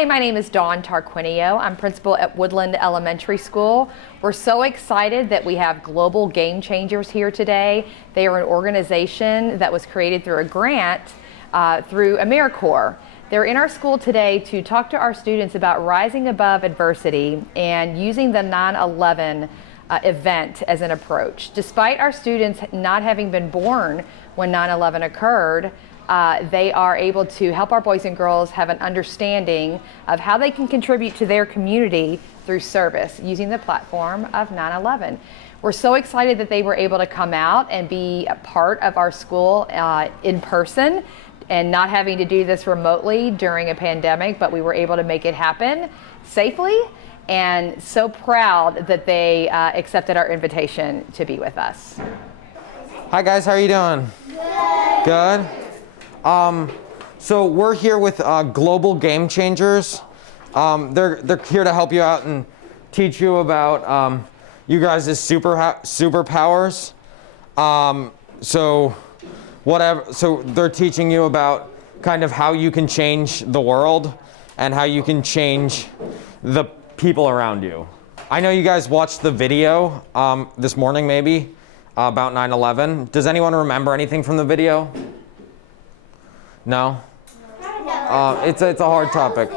Hi, my name is Dawn Tarquinio. I'm principal at Woodland Elementary School. We're so excited that we have Global Game Changers here today. They are an organization that was created through a grant through AmeriCorps. They're in our school today to talk to our students about rising above adversity and using the 9/11 event as an approach. Despite our students not having been born when 9/11 occurred, they are able to help our boys and girls have an understanding of how they can contribute to their community through service using the platform of 9/11. We're so excited that they were able to come out and be a part of our school in person and not having to do this remotely during a pandemic, but we were able to make it happen safely, and so proud that they accepted our invitation to be with us. Hi guys, how are you doing? Good. So we're here with Global Game Changers. They're here to help you out and teach you about you guys' superpowers. So they're teaching you about kind of how you can change the world and how you can change the people around you. I know you guys watched the video this morning maybe about 9/11. Does anyone remember anything from the video? No? It's a hard topic.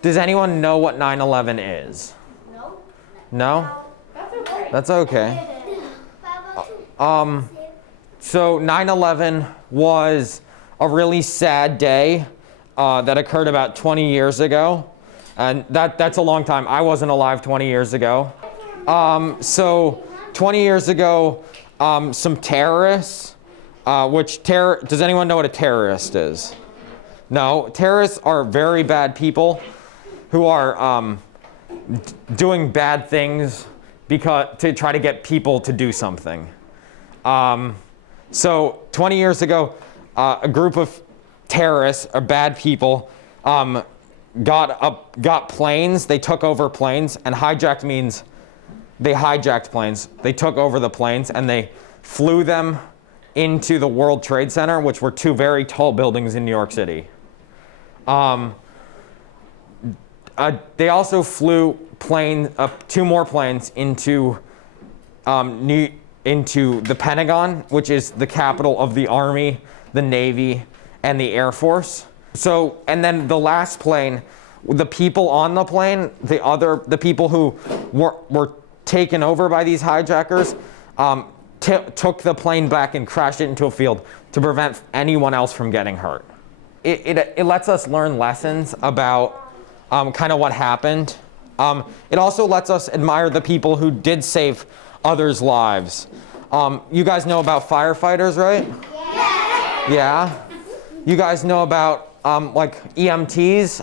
Does anyone know what 9/11 is? No. No? That's okay. So 9/11 was a really sad day that occurred about 20 years ago. And that's a long time. I wasn't alive 20 years ago. So 20 years ago, some terrorists, does anyone know what a terrorist is? No, terrorists are very bad people who are doing bad things to try to get people to do something. So 20 years ago, a group of terrorists or bad people got planes. They took over planes, and hijacked means they hijacked planes. They took over the planes and they flew them into the World Trade Center, which were two very tall buildings in New York City. They also flew two more planes into the Pentagon, which is the capital of the Army, the Navy, and the Air Force. And then the last plane, the people on the plane, the people who were taken over by these hijackers, took the plane back and crashed it into a field to prevent anyone else from getting hurt. It lets us learn lessons about kind of what happened. It also lets us admire the people who did save others' lives. You guys know about firefighters, right? Yeah. You guys know about like EMTs,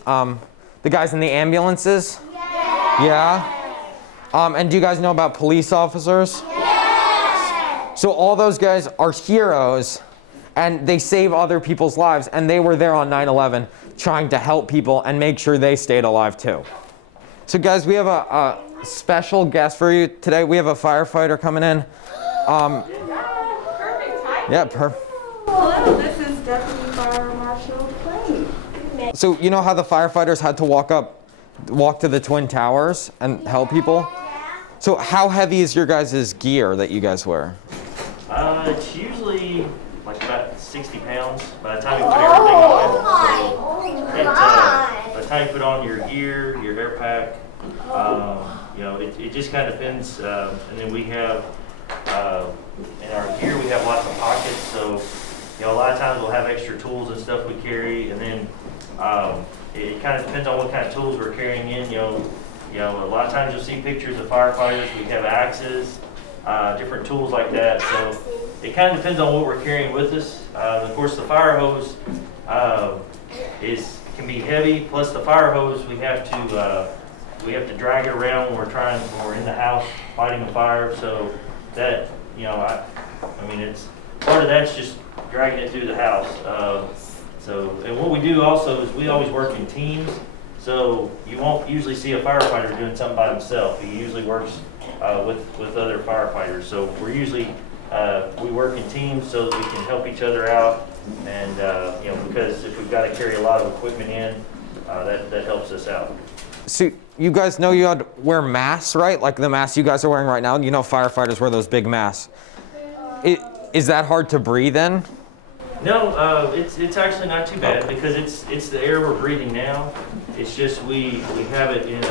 the guys in the ambulances? Yeah. And do you guys know about police officers? So all those guys are heroes, and they save other people's lives, and they were there on 9/11 trying to help people and make sure they stayed alive too. So guys, we have a special guest for you today. We have a firefighter coming in. Perfect timing. Yeah, perfect. Hello, this is Deputy Fire Marshal Clay. So you know how the firefighters had to walk to the Twin Towers and help people? So how heavy is your guys' gear that you guys wear? It's usually like about 60 pounds by the time you put everything on. By the time you put on your gear, your air pack, it just kind of depends. And then we have, in our gear, we have lots of pockets. So, a lot of times we'll have extra tools and stuff we carry. And then it kind of depends on what kind of tools we're carrying in. A lot of times you'll see pictures of firefighters. We have axes, different tools like that. So it kind of depends on what we're carrying with us. Of course, the fire hose can be heavy. Plus, the fire hose we have to drag it around when we're in the house fighting a fire. So that it's part of that's just dragging it through the house. And what we do also is we always work in teams. So you won't usually see a firefighter doing something by himself. He usually works with other firefighters. So we're usually we work in teams so that we can help each other out. And because if we've got to carry a lot of equipment in, that helps us out. So you guys know you had to wear masks, right? Like the masks you guys are wearing right now. You know firefighters wear those big masks. Is that hard to breathe in? No, it's actually not too bad because it's the air we're breathing now. It's just we have it in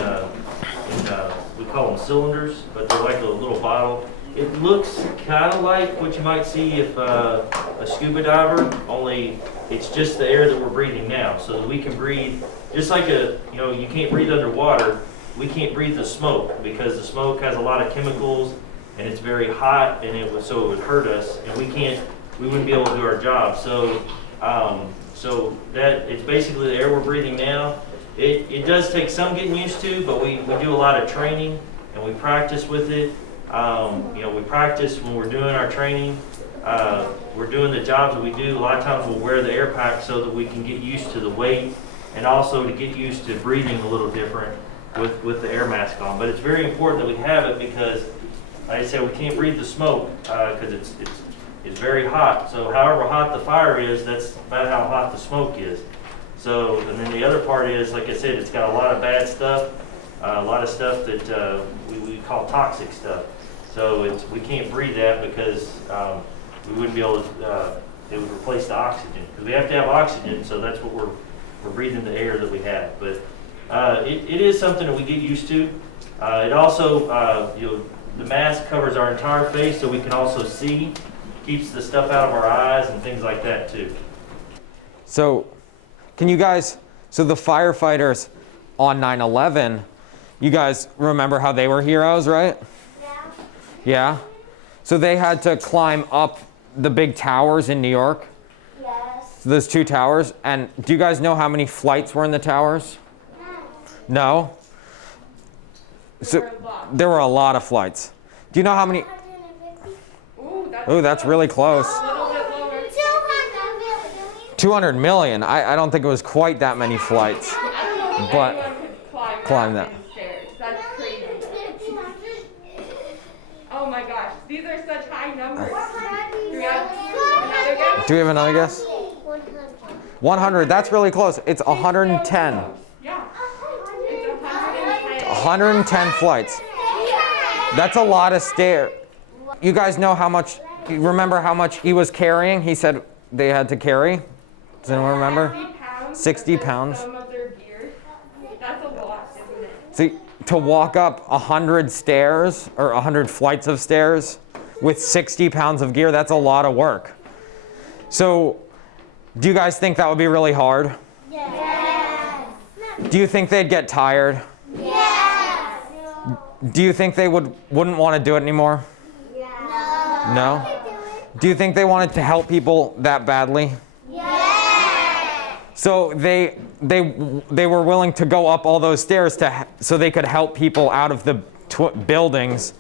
we call them cylinders, but they're like a little bottle. It looks kind of like what you might see if a scuba diver, only it's just the air that we're breathing now, so that we can breathe just like you can't breathe underwater. We can't breathe the smoke because the smoke has a lot of chemicals and it's very hot, and so it would hurt us, and we wouldn't be able to do our job. So that it's basically the air we're breathing now. It does take some getting used to, but we do a lot of training and we practice with it. We practice when we're doing our training. We're doing the jobs that we do. A lot of times we'll wear the air pack so that we can get used to the weight and also to get used to breathing a little different with the air mask on. But it's very important that we have it because, like I said, we can't breathe the smoke because it's very hot. So however hot the fire is, that's about how hot the smoke is. So, and then the other part is, like I said, it's got a lot of bad stuff, a lot of stuff that we call toxic stuff. So we can't breathe that because we wouldn't be able to, it would replace the oxygen. Because we have to have oxygen, so that's what we're breathing the air that we have. But it is something that we get used to. It also, the mask covers our entire face so we can also see, keeps the stuff out of our eyes and things like that too. So so the firefighters on 9/11, you guys remember how they were heroes, right? Yeah. Yeah? So they had to climb up the big towers in New York, Yes. those 2 towers. And do you guys know how many flights were in the towers? No? So there were a lot of flights. Do you know how many? 150. Oh, that's really close. A little bit lower. 200 million. I don't think it was quite that many flights. But Anyone could climb that. stairs. That's crazy. Oh my gosh, these are such high numbers. Do we have another guess? Do we have another guess? 100. That's really close. It's 110. Yeah. It's 110. 110 flights. That's a lot of stairs. You guys know how much, you remember how much he was carrying? He said they had to carry. Does anyone remember? 60 pounds. Some of their gear. That's a lot, isn't it? See, to walk up 100 stairs or 100 flights of stairs with 60 pounds of gear, that's a lot of work. So, do you guys think that would be really hard? Yes. Do you think they'd get tired? Yes. Do you think they wouldn't want to do it anymore? No. No? Do you think they wanted to help people that badly? Yes. So they were willing to go up all those stairs so they could help people out of the buildings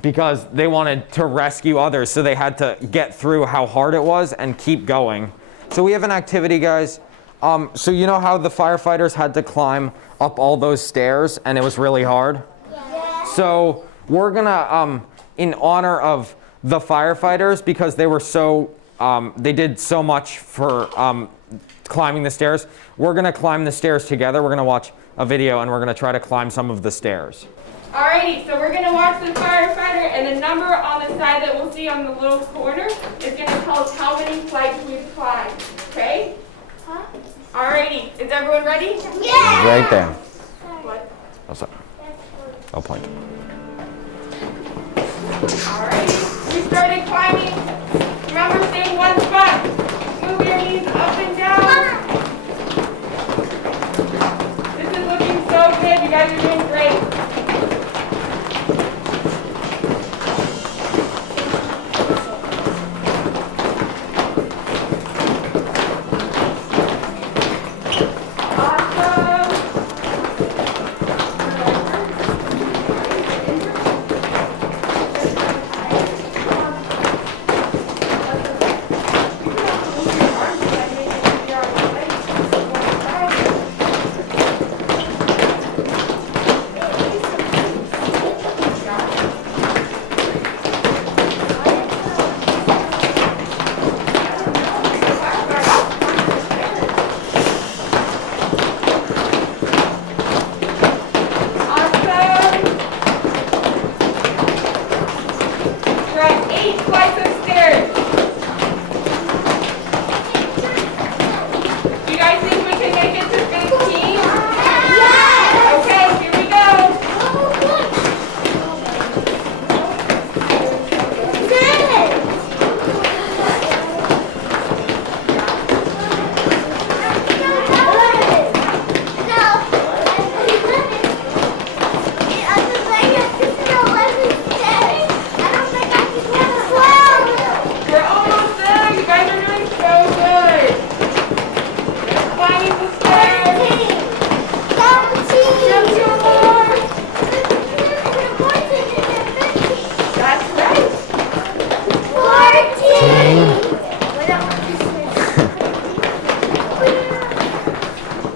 because they wanted to rescue others. So they had to get through how hard it was and keep going. So we have an activity, guys. So you know how the firefighters had to climb up all those stairs and it was really hard? Yes. So we're gonna, in honor of the firefighters, because they were they did so much for climbing the stairs, we're gonna climb the stairs together. We're gonna watch a video and we're gonna try to climb some of the stairs. Alrighty, so we're gonna watch the firefighter, and the number on the side that we'll see on the little corner is gonna tell us how many flights we've climbed. Okay? Alrighty, is everyone ready? Yes. Right there. What? Oh, sorry. I'll point. Alrighty, we started climbing. Remember, stay in one spot. Move your knees up and down. This is looking so good. You guys are doing great. make it to 15? Okay, here we go. We're almost there. You guys are doing so good. Climbing the stairs. Just two more. That's right.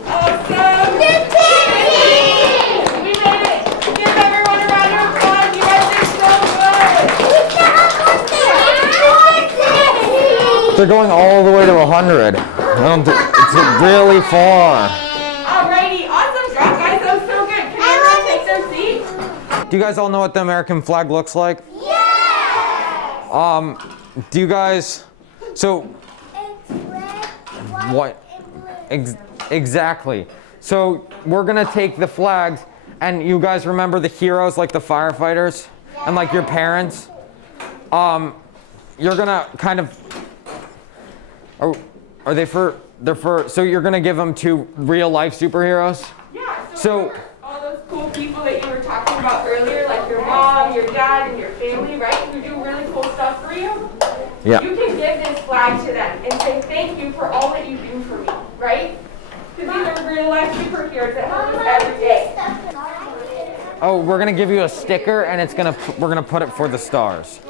Awesome. We made it. Give everyone a round of applause. You guys did so good. They're going all the way to 100. It's really far. Alrighty, awesome job, guys. That was so good. Can everyone take their seats? Do you guys all know what the American flag looks like? Do you guys, so what? Exactly. So we're gonna take the flags, and you guys remember the heroes like the firefighters and like your parents? You're gonna kind of, are they for, so you're gonna give them to real life superheroes? Yeah, So- remember all those cool people that you were talking about earlier, like your mom, your dad, and your family, right? Who do really cool stuff for you? Yeah. You can give this flag to them and say thank you for all that you do for me, right? Because these are real life superheroes that help us every day. Oh, we're gonna give you a sticker, and we're gonna put it for the stars.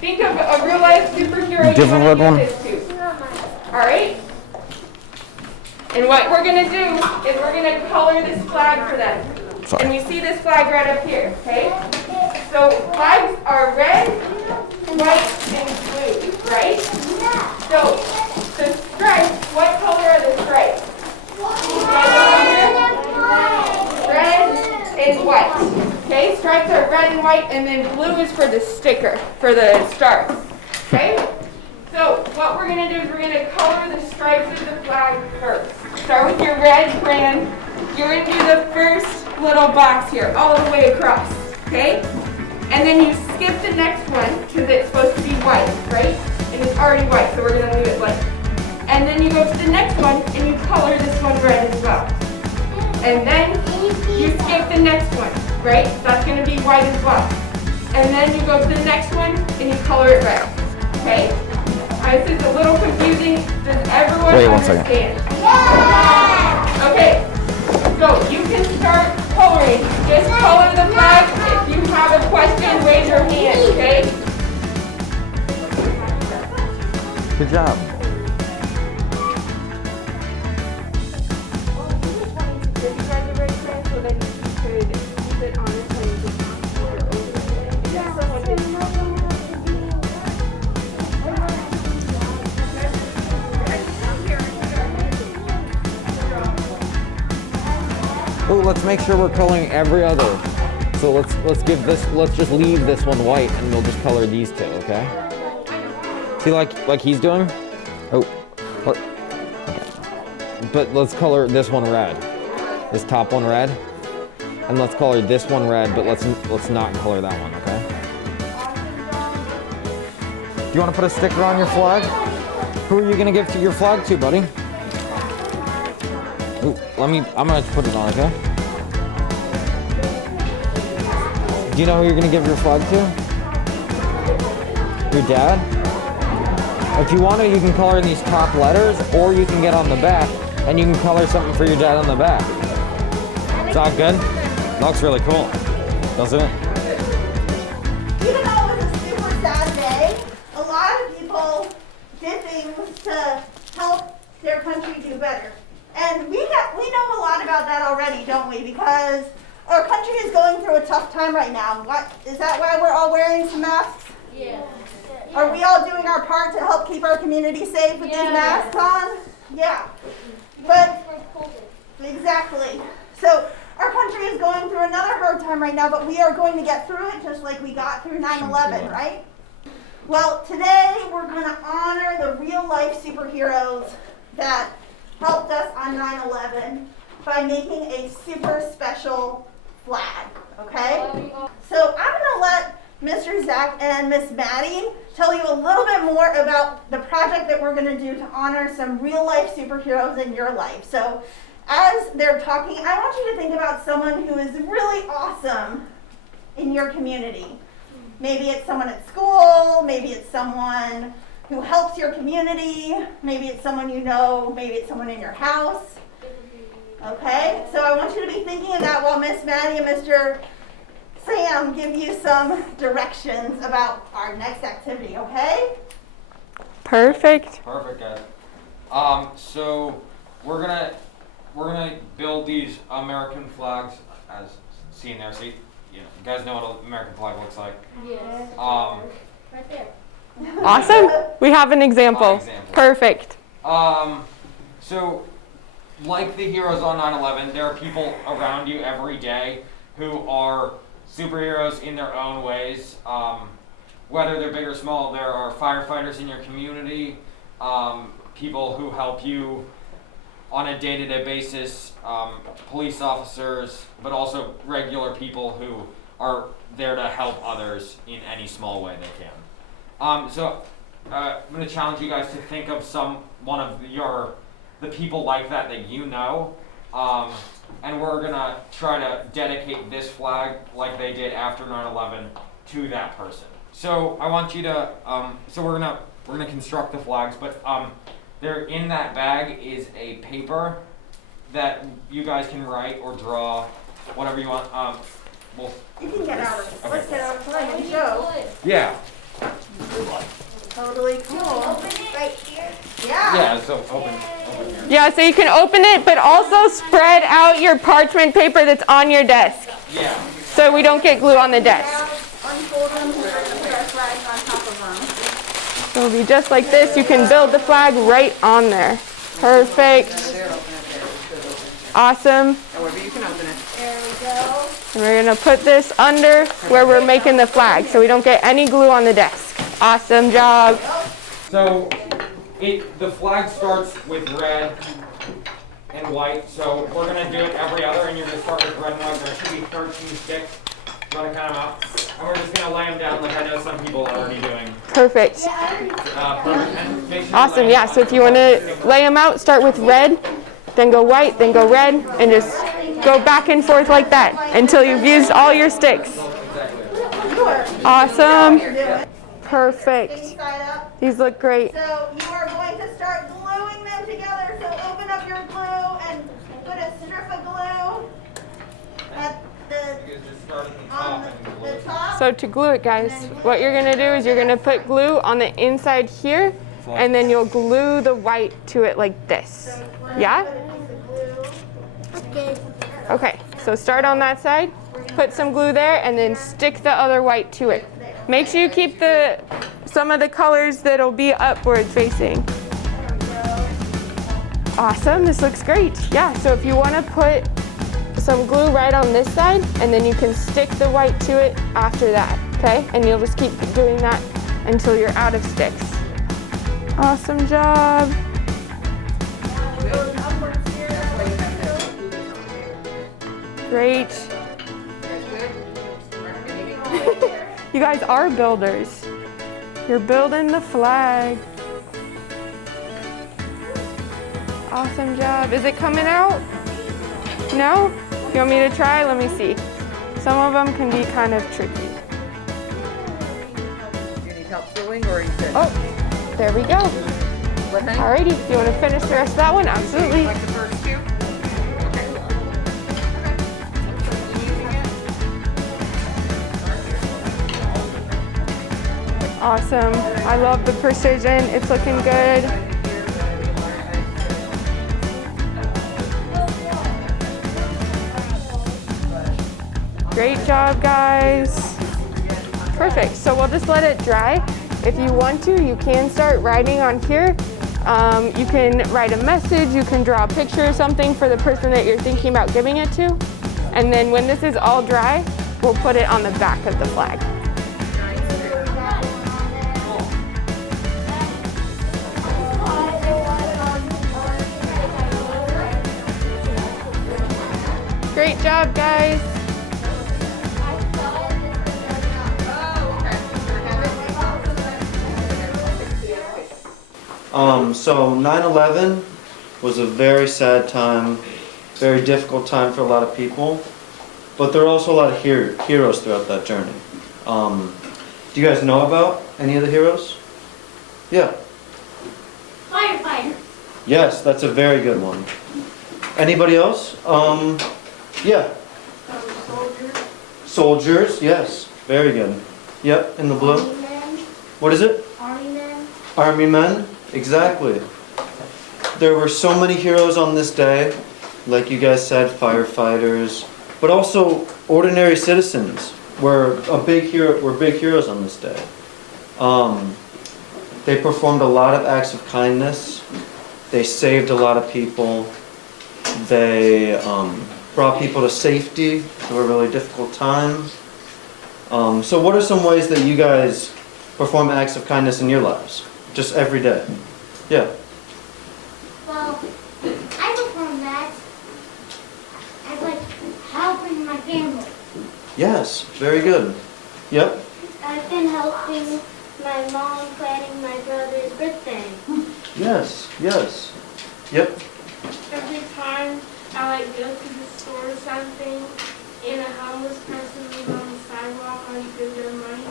Think of a real life superhero you Different want to red give this to. All right? And what we're going to do is we're going to color this flag for them. Sorry. And we see this flag right up here, okay? So flags are red, white, and blue, right? So the stripes, what color are the stripes? Red and white. Okay, stripes are red and white, and then blue is for the sticker, for the stars. Okay? So what we're going to do is we're going to color the stripes of the flag first. Start with your red crayon. You're going to do the first little box here, all the way across. Okay? And then you skip the next one, because it's supposed to be white, right? And it's already white, so we're going to leave it blank. And then you go to the next one, and you color this one red as well. And then you skip the next one, right? That's going to be white as well. And then you go to the next one, and you color it red. Okay? This is a little confusing. Does everyone Wait 1 second. understand? Okay, so you can start coloring. Just color the flag. If you have a question, raise your hand, okay? Good job. Oh, let's make sure we're coloring every other. So let's just leave this one white, and we'll just color these two, okay? See, like he's doing? Oh, what? Okay. But let's color this one red. This top one red. And let's color this one red, but let's not color that one, okay? Do you want to put a sticker on your flag? Who are you gonna give to your flag to, buddy? Ooh, I'm gonna put it on, okay? Do you know who you're gonna give your flag to? Your dad? If you want to, you can color in these top letters, or you can get on the back, and you can color something for your dad on the back. Is that good? That looks really cool, doesn't it? Even though it was a super sad day, a lot of people did things to help their country do better. And we know a lot about that already, don't we? Because our country is going through a tough time right now. Is that why we're all wearing some masks? Yeah. Are we all doing our part to help keep our community safe with these masks on? Yeah. But exactly. So our country is going through another hard time right now, but we are going to get through it just like we got through 9/11, right? Well, today we're going to honor the real life superheroes that helped us on 9/11 by making a super special flag, okay? So I'm gonna let Mr. Zach and Miss Maddie tell you a little bit more about the project that we're gonna do to honor some real life superheroes in your life. So as they're talking, I want you to think about someone who is really awesome in your community. Maybe it's someone at school, maybe it's someone who helps your community, maybe it's someone you know, maybe it's someone in your house. Okay, so I want you to be thinking of that while Miss Maddie and Mr. Sam give you some directions about our next activity, okay? Perfect. Perfect, guys. So we're gonna build these American flags as seen there. See, you guys know what an American flag looks like. Yes. Right there. Awesome. We have an example. Perfect. So like the heroes on 9/11, there are people around you every day who are superheroes in their own ways. Whether they're big or small, there are firefighters in your community, people who help you on a day-to-day basis, police officers, but also regular people who are there to help others in any small way they can. So I'm going to challenge you guys to think of one of the people like that you know, and we're going to try to dedicate this flag like they did after 9/11 to that person. So I want you to, so we're gonna construct the flags, but there in that bag is a paper that you guys can write or draw whatever you want. You can get out of it. Okay. Let's get out of time and show. Yeah. Totally cool. Open it right here. Yeah. Yeah. So open here. Yeah, so you can open it, but also spread out your parchment paper that's on your desk, Yeah. so we don't get glue on the desk. Unfold them, we're going to put our flags on top of them. So it'll be just like this. You can build the flag right on there. Perfect. Awesome. However you can open it. There we go. And we're gonna put this under where we're making the flag, so we don't get any glue on the desk. Awesome job. So the flag starts with red and white. So we're gonna do it every other, and you're gonna start with red and white. There should be 13 sticks. You wanna count them out? And we're just gonna lay them down like I know some people are already doing. Perfect. Perfect. And make sure you Awesome, lay yeah, so if you wanna lay them out, start with red, then go white, then go red, and just go back and forth like that until you've used all your sticks. Awesome. Perfect. Inside up. These look great. So you are going to start gluing them together. So open up your glue and put a strip of glue at on the top. So to glue it, guys, what you're gonna do is you're gonna put glue on the inside here, and then you'll glue the white to it like this. Yeah? Okay. Okay, so start on that side, put some glue there, and then stick the other white to it. Make sure you keep some of the colors that'll be upward facing. Awesome, this looks great. Yeah, so if you wanna put some glue right on this side, and then you can stick the white to it after that, okay? And you'll just keep doing that until you're out of sticks. Awesome job. Great. You guys are builders. You're building the flag. Awesome job. Is it coming out? No? You want me to try? Let me see. Some of them can be kind of tricky. Do you need help gluing or are you good? Oh, there we go. What, honey? Alrighty, do you want to finish the rest of that one? Absolutely. Like the first two? Awesome. I love the precision. It's looking good. Great job, guys. Perfect. So we'll just let it dry. If you want to, you can start writing on here. You can write a message. You can draw a picture or something for the person that you're thinking about giving it to. And then when this is all dry, we'll put it on the back of the flag. Great job, guys. So 9/11 was a very sad time, very difficult time for a lot of people, but there are also a lot of heroes throughout that journey. Do you guys know about any of the heroes? Yeah. Firefighter. Yes, that's a very good one. Anybody else? Yeah. Soldiers, yes. Very good. Yep, in the blue. Army men. What is it? Army men. Army men? Exactly. There were so many heroes on this day, like you guys said, firefighters, but also ordinary citizens were big heroes on this day. They performed a lot of acts of kindness. They saved a lot of people. They brought people to safety through a really difficult time. So what are some ways that you guys perform acts of kindness in your lives? Just every day? Yeah. Well, I perform that as like helping my family. Yes, very good. Yep. I've been helping my mom planning my brother's birthday. Yes, yes. Yep. Every time I like go to the store or something and a homeless person is on the sidewalk, I give them money.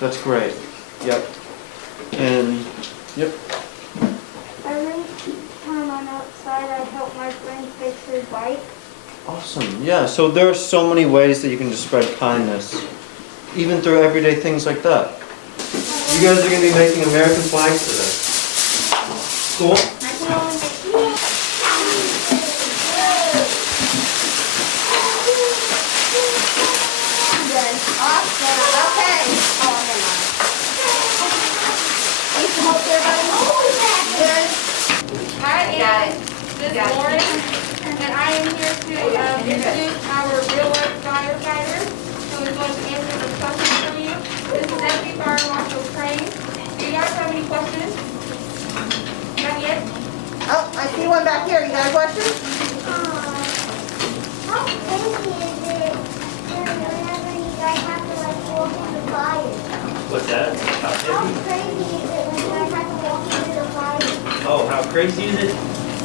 That's great. Yep. And, yep. Every time I'm outside, I help my friend fix her bike. Awesome. Yeah, so there are so many ways that you can just spread kindness, even through everyday things like that. You guys are going to be making American flags today. Cool? I can only make Awesome. Okay. I used to help everybody. Hi, this is Lauren, and I am here to introduce our real-life firefighter who is going to answer some questions from you. This is Deputy Fire Marshal Crane. Do you guys have any questions? Not yet? Oh, I see one back here. You got a question? How crazy is it whenever you guys have to like walk in the fire? What's that? How How heavy? crazy is it when you guys have to walk into the fire? Oh, how crazy is it?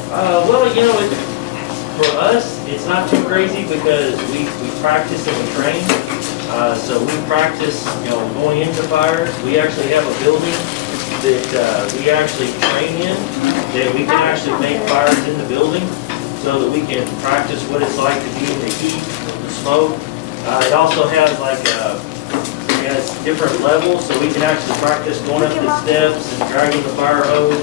Well, you know, for us, it's not too crazy because we practice and we train. So we practice, you know, going into fires. We actually have a building that we actually train in, that we can actually make fires in the building so that we can practice what it's like to be in the heat, the smoke. It also has like it has different levels, so we can actually practice going up the steps and dragging the fire hose.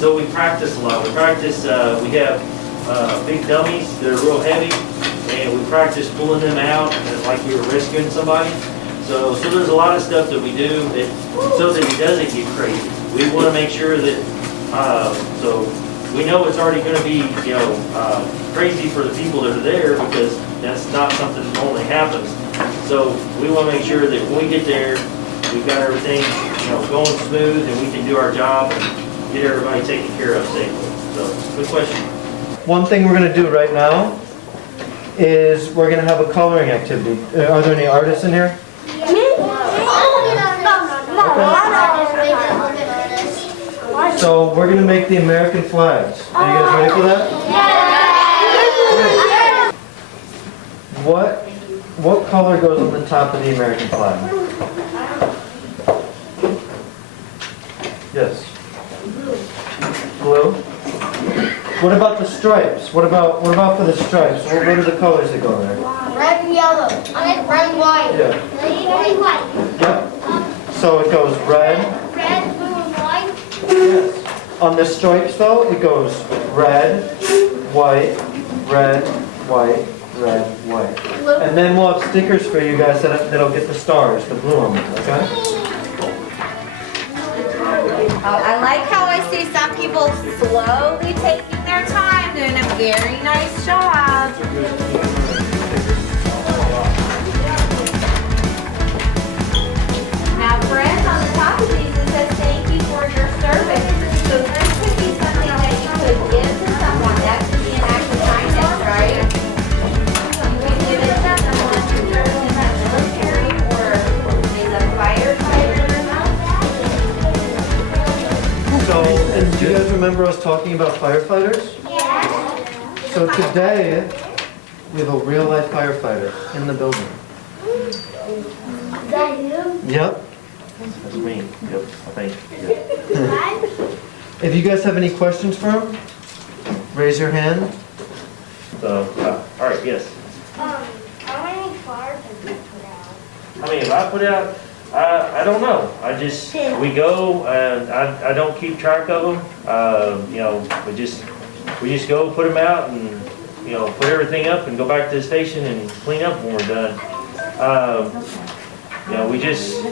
So we practice a lot. We practice, we have big dummies that are real heavy, and we practice pulling them out like we were rescuing somebody. So there's a lot of stuff that we do so that it doesn't get crazy. We want to make sure that, so we know it's already going to be, you know, crazy for the people that are there because that's not something that normally happens. So we want to make sure that when we get there, we've got everything, you know, going smooth and we can do our job and get everybody taken care of safely. So, good question. One thing we're going to do right now is we're going to have a coloring activity. Are there any artists in here? So we're going to make the American flags. Are you guys ready for that? Great. What color goes on the top of the American flag? Yes. Blue. What about the stripes? What about for the stripes? What are the colors that go there? Red and yellow. I like red and white. Yeah. Red and white. Yep. So it goes red. Red, blue, and white. Yes. On the stripes though, it goes red, white, red, white, red, white. And then we'll have stickers for you guys that'll get the stars, the blue on them, okay? I like how I see some people slowly taking their time, doing a very nice job. Now, friends, on the top of these, it says thank you for your service. So this could be something that you could give to someone. That could be an act of kindness, right? You talking about firefighters? Yeah. So today, we have a real life firefighter in the building. Is that you? Yep. That's me. Yep, I think. If you guys have any questions for him, raise your hand. So, all right, yes. How many fires have you put out? I mean, if I put out, I don't know. We go, and I don't keep track of them. You know, we just go put them out and, you know, put everything up and go back to the station and clean up when we're done. You know, we just,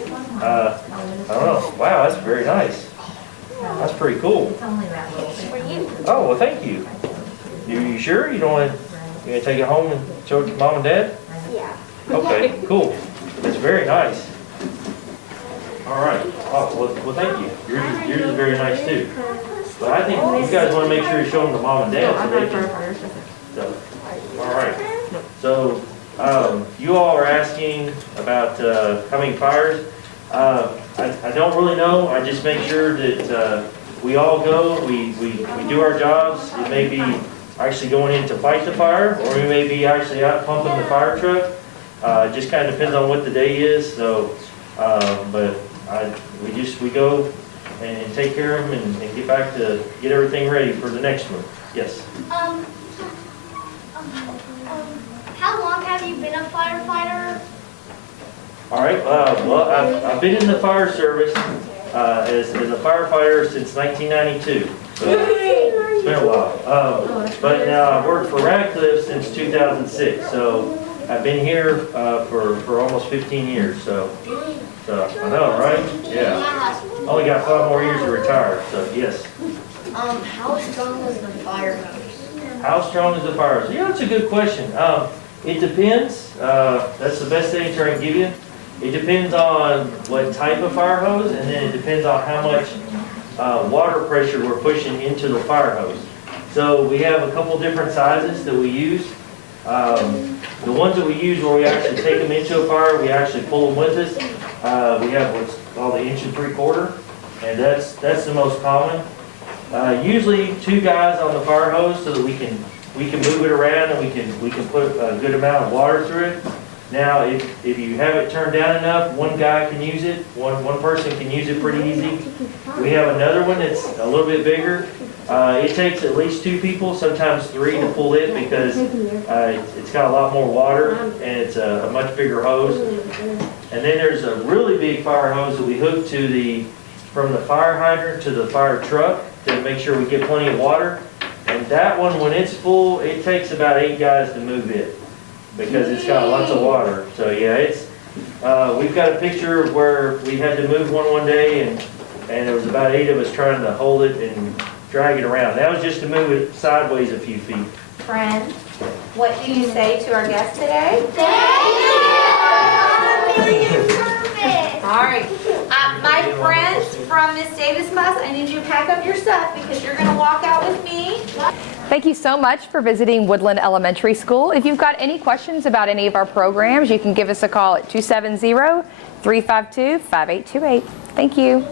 I don't know. Wow, that's very nice. That's pretty cool. Oh, well, thank you. You sure? You don't want to take it home and show it to mom and dad? Yeah. Okay, cool. That's very nice. All right. Oh, well, thank you. Yours is very nice too. But I think you guys want to make sure you show them to mom and dad so they can. So, all right. So, you all are asking about how many fires. I don't really know. I just make sure that we all go. We do our jobs. It may be actually going in to fight the fire, or we may be actually out pumping the fire truck. It just kind of depends on what the day is. So, but we go and take care of them and get back to get everything ready for the next one. Yes. How long have you been a firefighter? All right. Well, I've been in the fire service as a firefighter since 1992. So it's been a while. But now I've worked for Radcliffe since 2006. So I've been here for almost 15 years. So I know, right? Yeah. Only got 5 more years to retire. So yes. How strong was the fire hose? How strong is the fire hose? Yeah, that's a good question. It depends. That's the best answer I can give you. It depends on what type of fire hose, and then it depends on how much water pressure we're pushing into the fire hose. So we have a couple different sizes that we use. The ones that we use where we actually take them into a fire, we actually pull them with us. We have what's called the 1 3/4, and that's the most common. Usually 2 guys on the fire hose so that we can move it around and we can put a good amount of water through it. Now, if you have it turned down enough, 1 guy can use it. One person can use it pretty easy. We have another one that's a little bit bigger. It takes at least 2 people, sometimes 3, to pull it because it's got a lot more water and it's a much bigger hose. And then there's a really big fire hose that we hook to from the fire hydrant to the fire truck to make sure we get plenty of water. And that one, when it's full, it takes about 8 guys to move it because it's got lots of water. So yeah, we've got a picture of where we had to move one day and there was about 8 of us trying to hold it and drag it around. That was just to move it sideways a few feet. Friend, what do you say to our guest today? Thank you for service. All right. My friends from Miss Davis Bus, I need you to pack up your stuff because you're going to walk out with me. Thank you so much for visiting Woodland Elementary School. If you've got any questions about any of our programs, you can give us a call at 270-352-5828. Thank you.